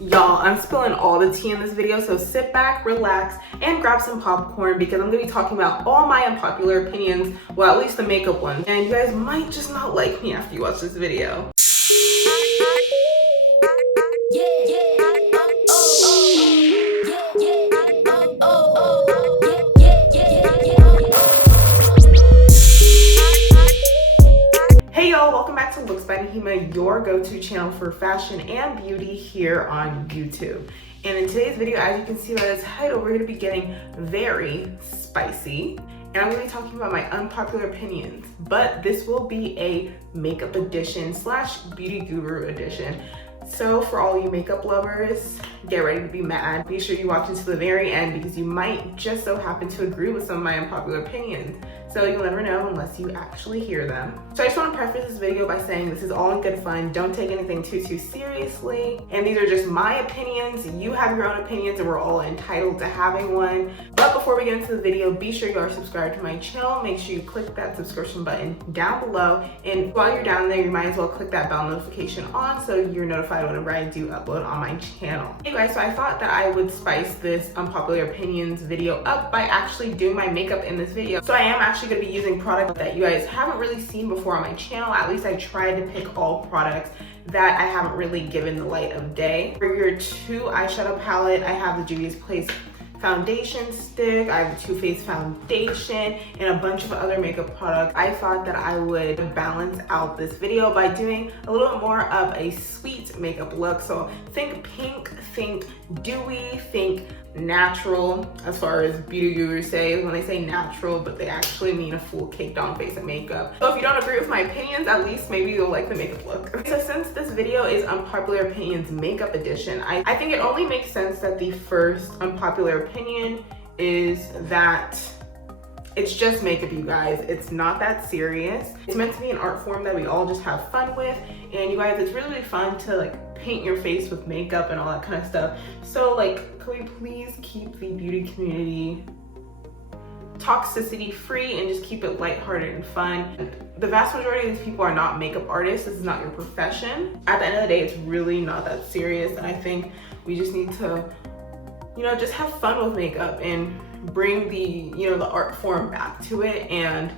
Y'all, I'm spilling all the tea in this video, so sit back, relax, and grab some popcorn because I'm gonna be talking about all my unpopular opinions, well, at least the makeup ones. And you guys might just not like me after you watch this video. Hey y'all, welcome back to Looks by Nahima, your go-to channel for fashion and beauty here on YouTube. And in today's video, as you can see by the title, we're going to be getting very spicy. And I'm going to be talking about my unpopular opinions. But this will be a makeup edition slash beauty guru edition. So for all you makeup lovers, get ready to be mad. Be sure you watch until the very end because you might just so happen to agree with some of my unpopular opinions. So you'll never know unless you actually hear them. So I just want to preface this video by saying this is all in good fun. Don't take anything too seriously. And these are just my opinions. You have your own opinions and we're all entitled to having one. But before we get into the video, be sure you are subscribed to my channel. Make sure you click that subscription button down below. And while you're down there, you might as well click that bell notification on so you're notified whenever I do upload on my channel. Hey guys, so I thought that I would spice this unpopular opinions video up by actually doing my makeup in this video. So I am actually going to be using products that you guys haven't really seen before on my channel. At least I tried to pick all products that I haven't really given the light of day. For your two eyeshadow palette, I have the Juvia's Place foundation stick, I have the Too Faced foundation, and a bunch of other makeup products. I thought that I would balance out this video by doing a little bit more of a sweet makeup look. So think pink, think dewy, think natural, as far as beauty gurus say when they say natural, but they actually mean a full caked on face of makeup. So if you don't agree with my opinions, at least maybe you'll like the makeup look. So since this video is unpopular opinions makeup edition, I think it only makes sense that the first unpopular opinion is that it's just makeup, you guys. It's not that serious. It's meant to be an art form that we all just have fun with. And you guys, it's really fun to like paint your face with makeup and all that kind of stuff. So like, can we please keep the beauty community toxicity free and just keep it lighthearted and fun? The vast majority of these people are not makeup artists. This is not your profession. At the end of the day, it's really not that serious. And I think we just need to, you know, just have fun with makeup and bring the, you know, the art form back to it and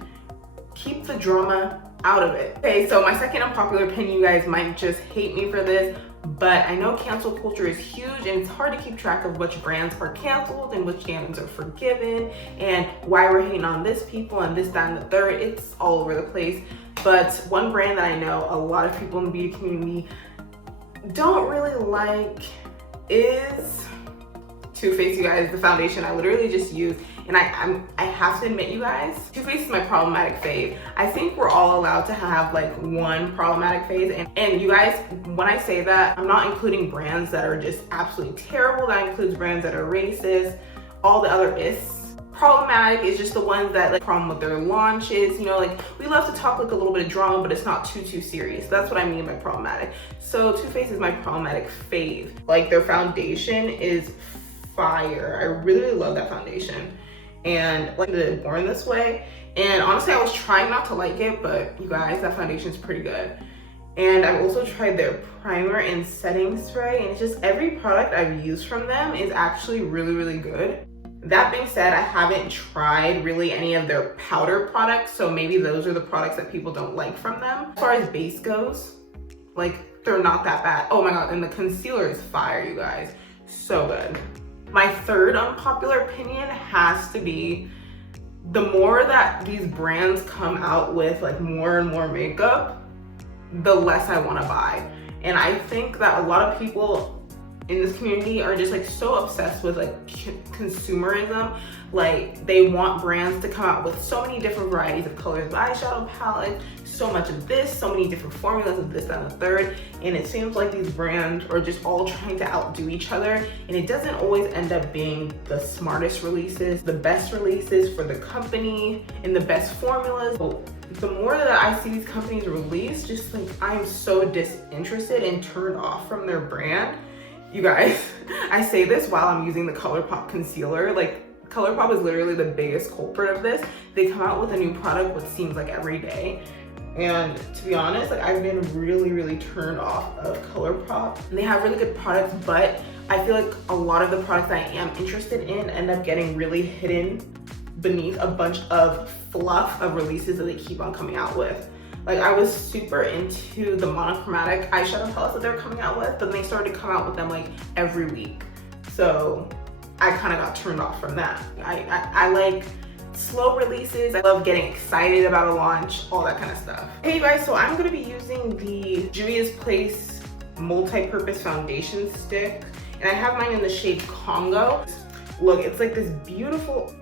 keep the drama out of it. Okay, so my second unpopular opinion, you guys might just hate me for this, but I know cancel culture is huge and it's hard to keep track of which brands are canceled and which brands are forgiven and why we're hating on this people and this, that, and the third. It's all over the place. But one brand that I know a lot of people in the beauty community don't really like is Too Faced, you guys. The foundation I literally just used, and I have to admit, you guys, Too Faced is my problematic fave. I think we're all allowed to have like one problematic phase, and you guys, when I say that, I'm not including brands that are just absolutely terrible. That includes brands that are racist, all the other ists. Problematic is just the ones that like problem with their launches, you know, like we love to talk like a little bit of drama, but it's not too serious. That's what I mean by problematic. So Too Faced is my problematic fave. Like their foundation is fire. I really love that foundation, and like the Born This Way, and honestly I was trying not to like it, but you guys, that foundation is pretty good. And I've also tried their primer and setting spray, and it's just every product I've used from them is actually really good. That being said, I haven't tried really any of their powder products, so maybe those are the products that people don't like from them. As far as base goes, like they're not that bad. Oh my god, and the concealer is fire, you guys, so good. My third unpopular opinion has to be, the more that these brands come out with like more and more makeup, the less I want to buy. And I think that a lot of people in this community are just like so obsessed with like consumerism. Like they want brands to come out with so many different varieties of colors of eyeshadow palette, so much of this, so many different formulas of this, that, and the third. And it seems like these brands are just all trying to outdo each other. And it doesn't always end up being the smartest releases, the best releases for the company, and the best formulas. But the more that I see these companies release, just like I'm so disinterested and turned off from their brand. You guys, I say this while I'm using the ColourPop concealer. Like ColourPop is literally the biggest culprit of this. They come out with a new product what seems like every day. And to be honest, like I've been really turned off of ColourPop. And they have really good products, but I feel like a lot of the products I am interested in end up getting really hidden beneath a bunch of fluff of releases that they keep on coming out with. Like I was super into the monochromatic eyeshadow palettes that they're coming out with, but they started to come out with them like every week. So I kind of got turned off from that. I like slow releases. I love getting excited about a launch, all that kind of stuff. Hey you guys, so I'm gonna be using the Juvia's Place multi-purpose foundation stick, and I have mine in the shade Congo. Look, it's like this beautiful,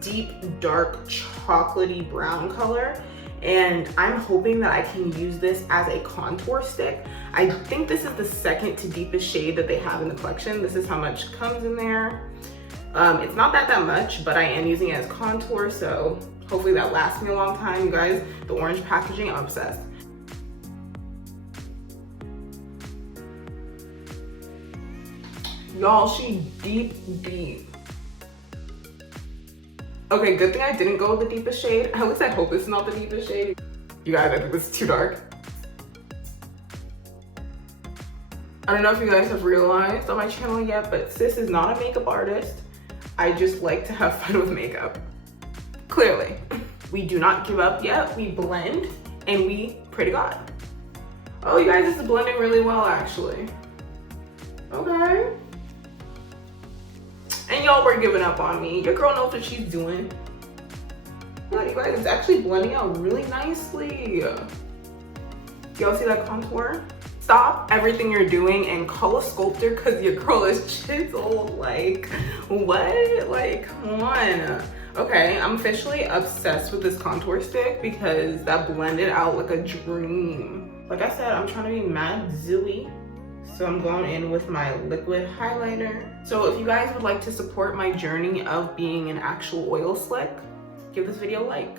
deep, dark, chocolatey brown color. And I'm hoping that I can use this as a contour stick. I think this is the second to deepest shade that they have in the collection. This is how much comes in there. It's not that much, but I am using it as contour, so hopefully that lasts me a long time. You guys, the orange packaging, I'm obsessed. Y'all, she deep. Okay, good thing I didn't go with the deepest shade. At least I hope it's not the deepest shade. You guys, I think this is too dark. I don't know if you guys have realized on my channel yet, but sis is not a makeup artist. I just like to have fun with makeup. Clearly. We do not give up yet. We blend and we pray to God. Oh, you guys, this is blending really well, actually. Okay. And y'all were giving up on me. Your girl knows what she's doing. Yeah, you guys, it's actually blending out really nicely. Y'all see that contour? Stop everything you're doing and call a sculptor because your girl is chiseled. Like, what? Like, come on. Okay, I'm officially obsessed with this contour stick because that blended out like a dream. Like I said, I'm trying to be mad zooey. So I'm going in with my liquid highlighter. So if you guys would like to support my journey of being an actual oil slick, give this video a like.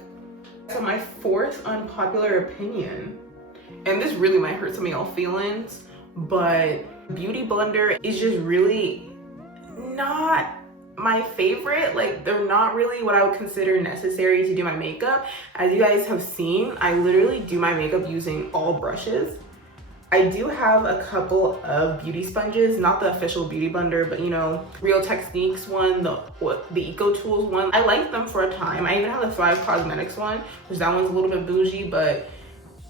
So my fourth unpopular opinion, and this really might hurt some of y'all feelings, but Beauty Blender is just really not my favorite. Like, they're not really what I would consider necessary to do my makeup. As you guys have seen, I literally do my makeup using all brushes. I do have a couple of beauty sponges, not the official Beauty Blender, but you know, Real Techniques one, the Eco Tools one. I like them for a time. I even have the Thrive Cosmetics one, which that one's a little bit bougie, but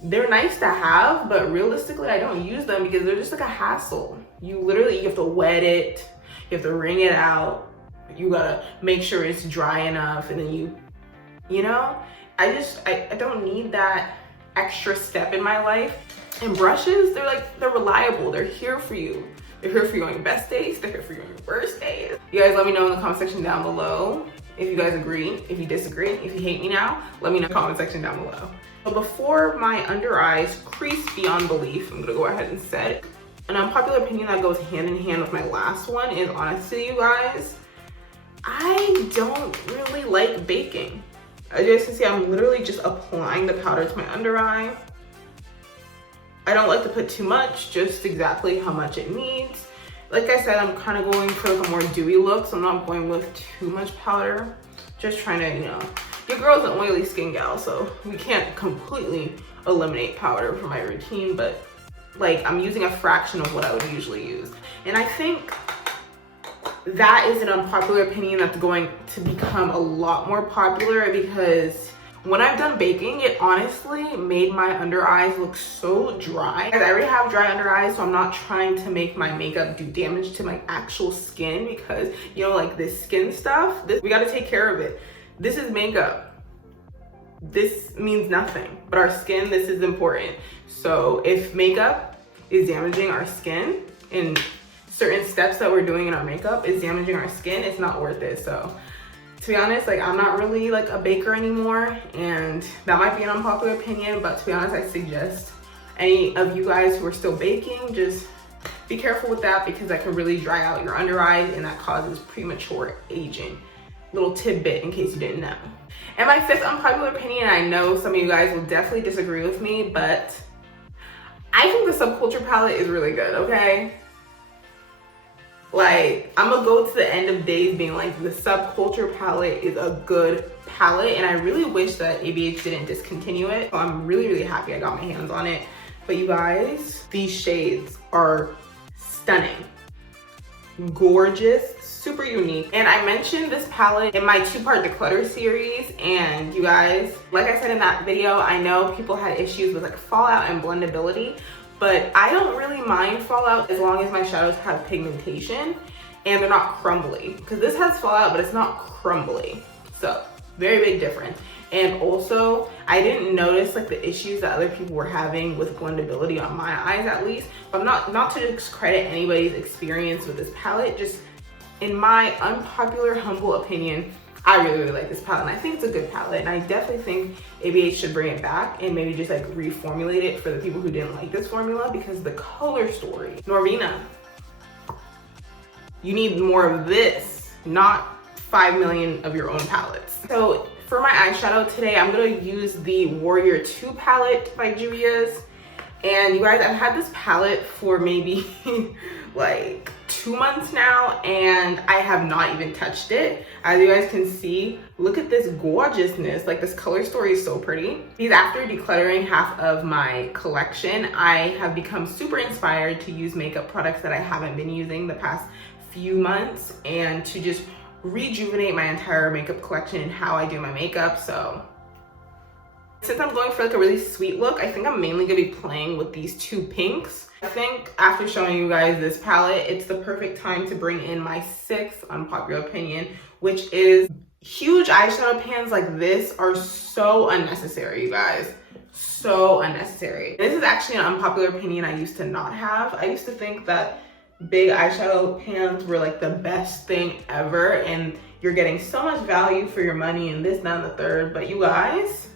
they're nice to have, but realistically, I don't use them because they're just like a hassle. You have to wet it, you have to wring it out, you gotta make sure it's dry enough, and then you know? I don't need that extra step in my life. And brushes, they're reliable. They're here for you. They're here for you on your best days. They're here for you on your worst days. You guys let me know in the comment section down below if you guys agree, if you disagree, if you hate me now, let me know in the comment section down below. But before my under eyes crease beyond belief, I'm gonna go ahead and set an unpopular opinion that goes hand in hand with my last one is, honestly, you guys, I don't really like baking. As you guys can see, I'm literally just applying the powder to my under eye. I don't like to put too much, just exactly how much it needs. Like I said, I'm kind of going for like a more dewy look, so I'm not going with too much powder. Just trying to, you know, your girl's an oily skin gal, so we can't completely eliminate powder from my routine, but like I'm using a fraction of what I would usually use. And I think that is an unpopular opinion that's going to become a lot more popular because when I've done baking, it honestly made my under eyes look so dry. I already have dry under eyes, so I'm not trying to make my makeup do damage to my actual skin because, you know, like this skin stuff, we gotta take care of it. This is makeup. This means nothing, but our skin, this is important. So if makeup is damaging our skin and certain steps that we're doing in our makeup is damaging our skin, it's not worth it. So to be honest, like I'm not really like a baker anymore, and that might be an unpopular opinion, but to be honest, I suggest any of you guys who are still baking, just be careful with that because that can really dry out your under eyes and that causes premature aging. Little tidbit in case you didn't know. And my fifth unpopular opinion, I know some of you guys will definitely disagree with me, but I think the Subculture palette is really good, okay? Like, I'm gonna go to the end of days being like, the Subculture palette is a good palette, and I really wish that ABH didn't discontinue it. So I'm really, really happy I got my hands on it. But you guys, these shades are stunning, gorgeous, super unique. And I mentioned this palette in my 2-part declutter series, and you guys, like I said in that video, I know people had issues with like fallout and blendability, but I don't really mind fallout as long as my shadows have pigmentation and they're not crumbly, because this has fallout but it's not crumbly. So very big difference. And also, I didn't notice like the issues that other people were having with blendability on my eyes, at least. But not to discredit anybody's experience with this palette, just in my unpopular, humble opinion, I really, really like this palette, and I think it's a good palette, and I definitely think ABH should bring it back and maybe just like reformulate it for the people who didn't like this formula, because the color story. Norvina, you need more of this, not 5 million of your own palettes. So for my eyeshadow today, I'm gonna use the Warrior 2 palette by Juvia's. And you guys, I've had this palette for maybe like 2 months now, and I have not even touched it. As you guys can see, look at this gorgeousness. Like, this color story is so pretty. Because after decluttering half of my collection, I have become super inspired to use makeup products that I haven't been using the past few months, and to just rejuvenate my entire makeup collection and how I do my makeup. So since I'm going for like a really sweet look, I think I'm mainly gonna be playing with these 2 pinks. I think after showing you guys this palette, it's the perfect time to bring in my 6th unpopular opinion, which is huge eyeshadow pans like this are so unnecessary, you guys. So unnecessary. This is actually an unpopular opinion I used to not have. I used to think that big eyeshadow pans were like the best thing ever, and you're getting so much value for your money and this, that, and the third. But you guys,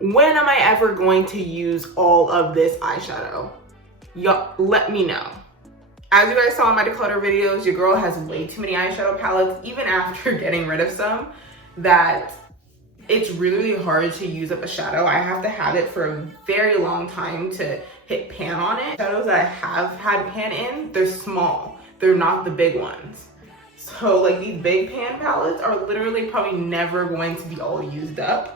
when am I ever going to use all of this eyeshadow? Y'all, let me know. As you guys saw in my declutter videos, your girl has way too many eyeshadow palettes, even after getting rid of some, that it's really, really hard to use up a shadow. I have to have it for a very long time to hit pan on it. Shadows that I have had pan in, they're small. They're not the big ones. So like, these big pan palettes are literally probably never going to be all used up.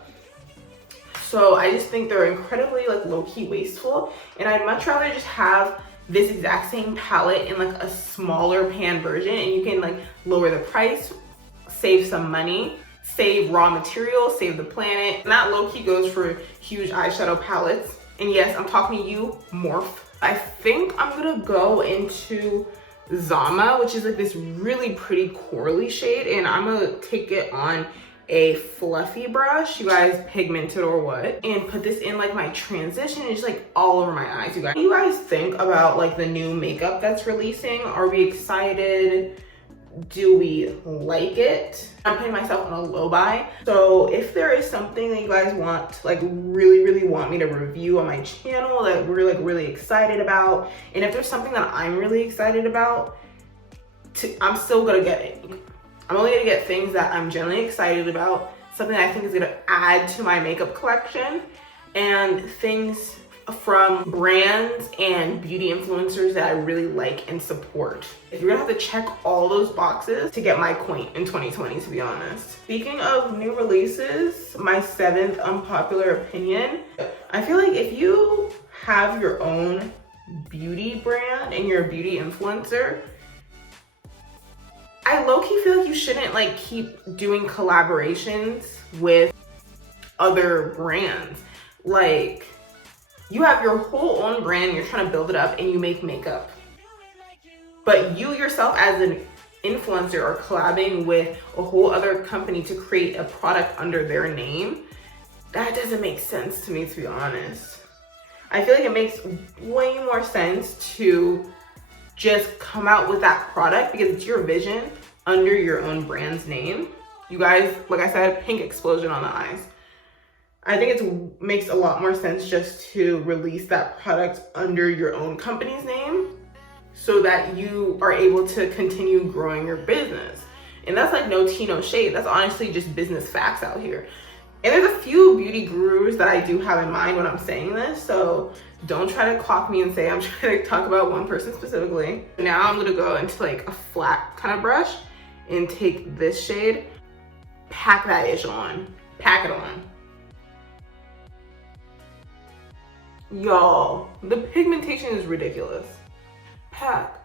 So I just think they're incredibly like low-key wasteful, and I'd much rather just have this exact same palette in like a smaller pan version, and you can like lower the price, save some money, save raw materials, save the planet. And that low-key goes for huge eyeshadow palettes. And yes, I'm talking to you, Morphe. I think I'm gonna go into Zama, which is like this really pretty corally shade, and I'm gonna take it on a fluffy brush, you guys, pigmented or what, and put this in like my transition and just like all over my eyes. You guys, what do you guys think about like the new makeup that's releasing? Are we excited? Do we like it? I'm putting myself on a low buy. So if there is something that you guys want, like really, really want me to review on my channel that we're like really excited about, and if there's something that I'm really excited about, I'm still gonna get it. I'm only gonna get things that I'm generally excited about, something that I think is gonna add to my makeup collection, and things from brands and beauty influencers that I really like and support. You're gonna have to check all those boxes to get my coin in 2020, to be honest. Speaking of new releases, my 7th unpopular opinion, I feel like if you have your own beauty brand and you're a beauty influencer, I low-key feel like you shouldn't like keep doing collaborations with other brands. Like, you have your whole own brand, you're trying to build it up, and you make makeup. But you yourself as an influencer are collabing with a whole other company to create a product under their name. That doesn't make sense to me, to be honest. I feel like it makes way more sense to just come out with that product because it's your vision under your own brand's name. You guys, like I said, pink explosion on the eyes. I think it makes a lot more sense just to release that product under your own company's name so that you are able to continue growing your business. And that's like no tea, no shade. That's honestly just business facts out here. And there's a few beauty gurus that I do have in mind when I'm saying this, so don't try to clock me and say I'm trying to talk about one person specifically. Now I'm gonna go into like a flat kind of brush and take this shade, pack that ish on, pack it on. Y'all, the pigmentation is ridiculous. Pack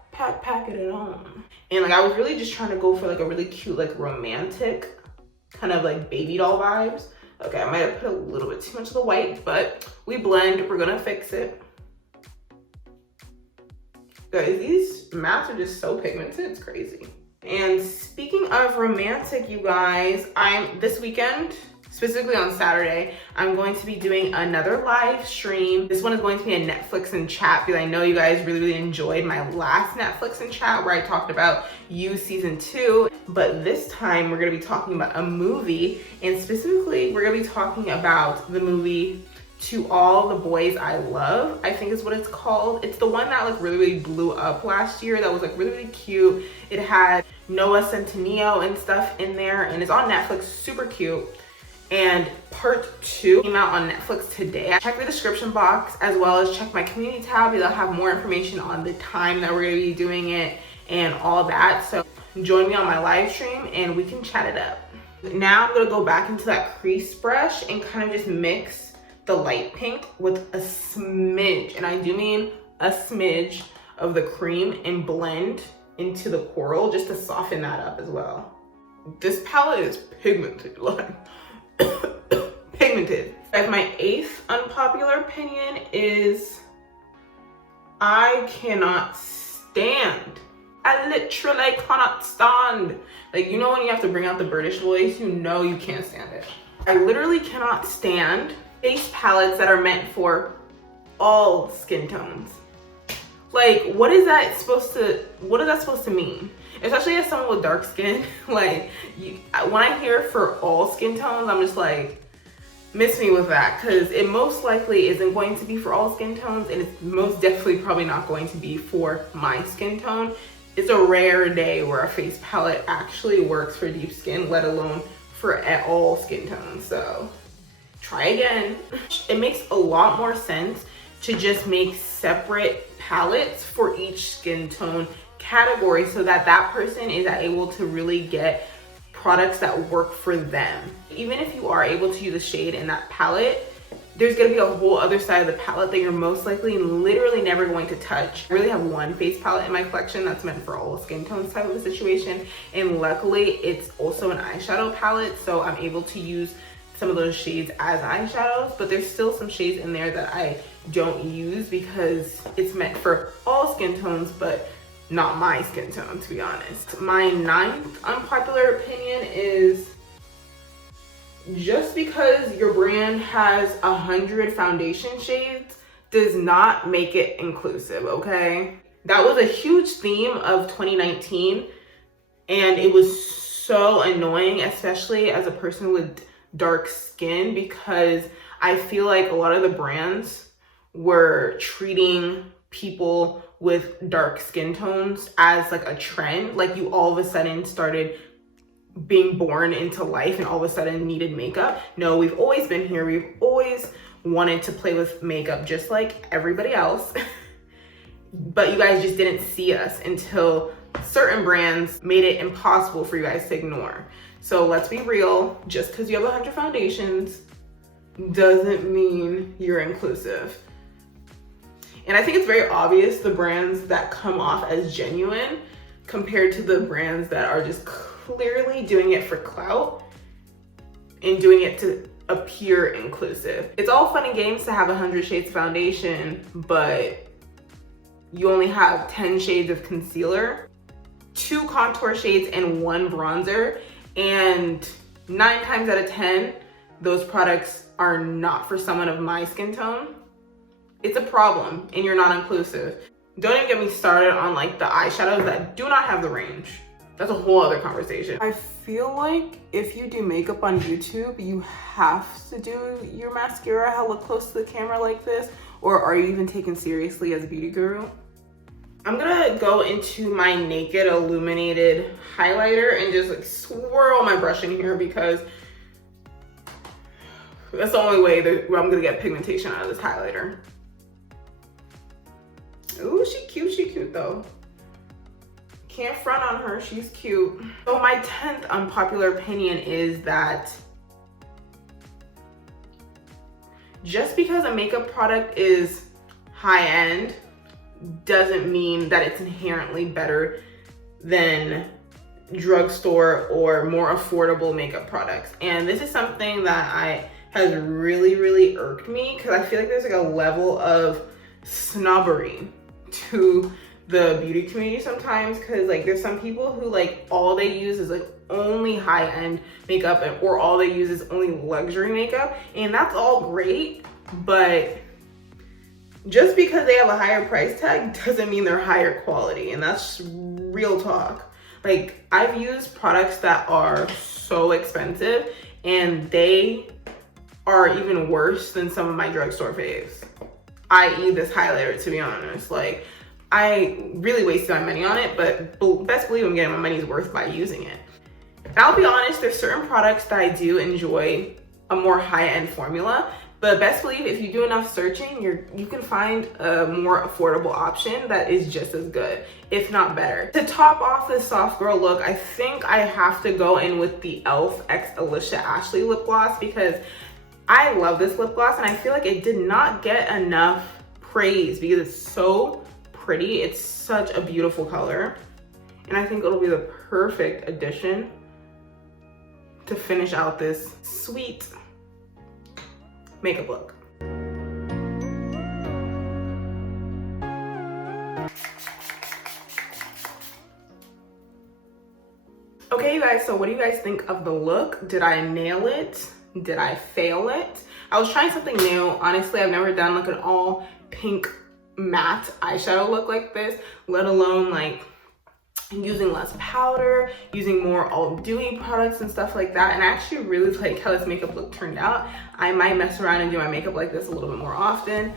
it on. And like I was really just trying to go for like a really cute, like romantic kind of like baby doll vibes. Okay, I might have put a little bit too much of the white, but we blend, we're gonna fix it. Guys, these mattes are just so pigmented, it's crazy. And speaking of romantic, you guys, this weekend, specifically on Saturday, I'm going to be doing another live stream. This one is going to be a Netflix and chat because I know you guys really enjoyed my last Netflix and chat where I talked about You Season 2. But this time we're gonna be talking about a movie, and specifically we're gonna be talking about the movie To All the Boys I Love, I think is what it's called. It's the one that like really blew up last year, that was like really cute. It had Noah Centineo and stuff in there, and it's on Netflix, super cute. And part 2 came out on Netflix today. Check the description box as well as check my community tab. They'll have more information on the time that we're gonna be doing it and all that. So join me on my live stream and we can chat it up. Now I'm gonna go back into that crease brush and kind of just mix the light pink with a smidge, and I do mean a smidge, of the cream and blend into the coral just to soften that up as well. This palette is pigmented, like pigmented. As my 8th unpopular opinion is I cannot stand. I literally cannot stand. Like, you know when you have to bring out the British voice, you know you can't stand it. I literally cannot stand face palettes that are meant for all skin tones. Like, what is that supposed to mean? Especially as someone with dark skin, like, when I hear for all skin tones, I'm just like, miss me with that, because it most likely isn't going to be for all skin tones, and it's most definitely probably not going to be for my skin tone. It's a rare day where a face palette actually works for deep skin, let alone for all skin tones. So try again. It makes a lot more sense to just make separate palettes for each skin tone category so that that person is able to really get products that work for them. Even if you are able to use a shade in that palette, there's gonna be a whole other side of the palette that you're most likely literally never going to touch. I really have one face palette in my collection that's meant for all skin tones type of a situation, and luckily it's also an eyeshadow palette, so I'm able to use some of those shades as eyeshadows, but there's still some shades in there that I don't use because it's meant for all skin tones, but not my skin tone, to be honest. My 9th unpopular opinion is just because your brand has 100 foundation shades does not make it inclusive, okay? That was a huge theme of 2019, and it was so annoying, especially as a person with dark skin, because I feel like a lot of the brands were treating people with dark skin tones as like a trend. Like, you all of a sudden started being born into life and all of a sudden needed makeup. No, we've always been here. We've always wanted to play with makeup just like everybody else. But you guys just didn't see us until certain brands made it impossible for you guys to ignore. So let's be real, just because you have 100 foundations doesn't mean you're inclusive. And I think it's very obvious the brands that come off as genuine compared to the brands that are just clearly doing it for clout and doing it to appear inclusive. It's all fun and games to have 100 shades foundation, but you only have 10 shades of concealer, 2 contour shades, and 1 bronzer. And 9 times out of 10, those products are not for someone of my skin tone. It's a problem and you're not inclusive. Don't even get me started on like the eyeshadows that do not have the range. That's a whole other conversation. I feel like if you do makeup on YouTube, you have to do your mascara hella close to the camera like this, or are you even taken seriously as a beauty guru? I'm gonna go into my Naked Illuminated highlighter and just like swirl my brush in here because That's the only way that I'm gonna get pigmentation out of this highlighter. Ooh, she cute though. Can't front on her, she's cute. So my 10th unpopular opinion is that just because a makeup product is high-end doesn't mean that it's inherently better than drugstore or more affordable makeup products. And this is something that has really irked me, because I feel like there's like a level of snobbery to the beauty community sometimes, because like there's some people who like all they use is like only high-end makeup, or all they use is only luxury makeup, and that's all great, but just because they have a higher price tag doesn't mean they're higher quality. And that's real talk. Like, I've used products that are so expensive and they are even worse than some of my drugstore faves, i.e. this highlighter, to be honest. Like, I really wasted my money on it, but best believe I'm getting my money's worth by using it. And I'll be honest, there's certain products that I do enjoy a more high-end formula, but best believe if you do enough searching, you can find a more affordable option that is just as good, if not better. To top off this soft girl look, I think I have to go in with the e.l.f. x Alicia Ashley lip gloss, because I love this lip gloss and I feel like it did not get enough praise because it's so pretty. It's such a beautiful color, and I think it'll be the perfect addition to finish out this sweet makeup look. Okay, you guys, so what do you guys think of the look? Did I nail it? Did I fail it? I was trying something new. Honestly, I've never done like an all pink matte eyeshadow look like this, let alone like using less powder, using more all dewy products and stuff like that. And I actually really like how this makeup look turned out. I might mess around and do my makeup like this a little bit more often.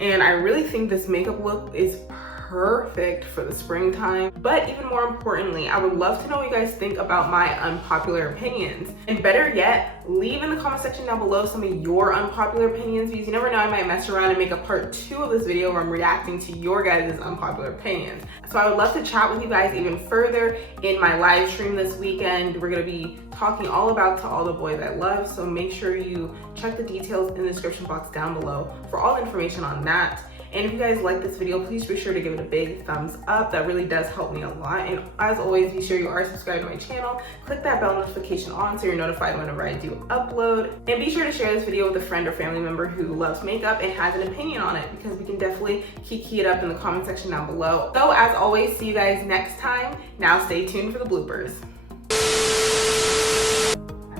And I really think this makeup look is perfect for the springtime. But even more importantly, I would love to know what you guys think about my unpopular opinions. And better yet, leave in the comment section down below some of your unpopular opinions, because you never know, I might mess around and make a part 2 of this video where I'm reacting to your guys' unpopular opinions. So I would love to chat with you guys even further in my live stream this weekend. We're gonna be talking all about To All the Boys I Love, so make sure you check the details in the description box down below for all the information on that. And if you guys like this video, please be sure to give it a big thumbs up. That really does help me a lot. And as always, be sure you are subscribed to my channel. Click that bell notification on so you're notified whenever I do upload. And be sure to share this video with a friend or family member who loves makeup and has an opinion on it, because we can definitely kiki it up in the comment section down below. So as always, see you guys next time. Now stay tuned for the bloopers.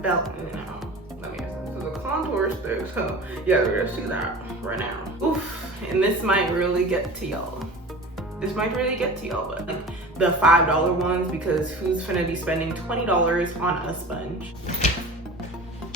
Let me use this as a contour stick. So yeah, we're gonna do that right now. Oof. And this might really get to y'all. This might really get to y'all, but like the $5 ones, because who's finna be spending $20 on a sponge?